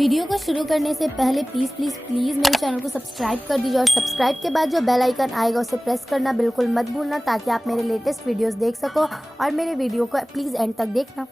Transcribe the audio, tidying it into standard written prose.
Video को शुरू करने से पहले प्लीज़ मेरे चैनल को सब्सक्राइब कर दीजिए और सब्सक्राइब के बाद जो बेल आइकन आएगा उसे प्रेस करना बिल्कुल मत भूलना, ताकि आप मेरे लेटेस्ट वीडियोस देख सको। और मेरे वीडियो को प्लीज़ एंड तक देखना।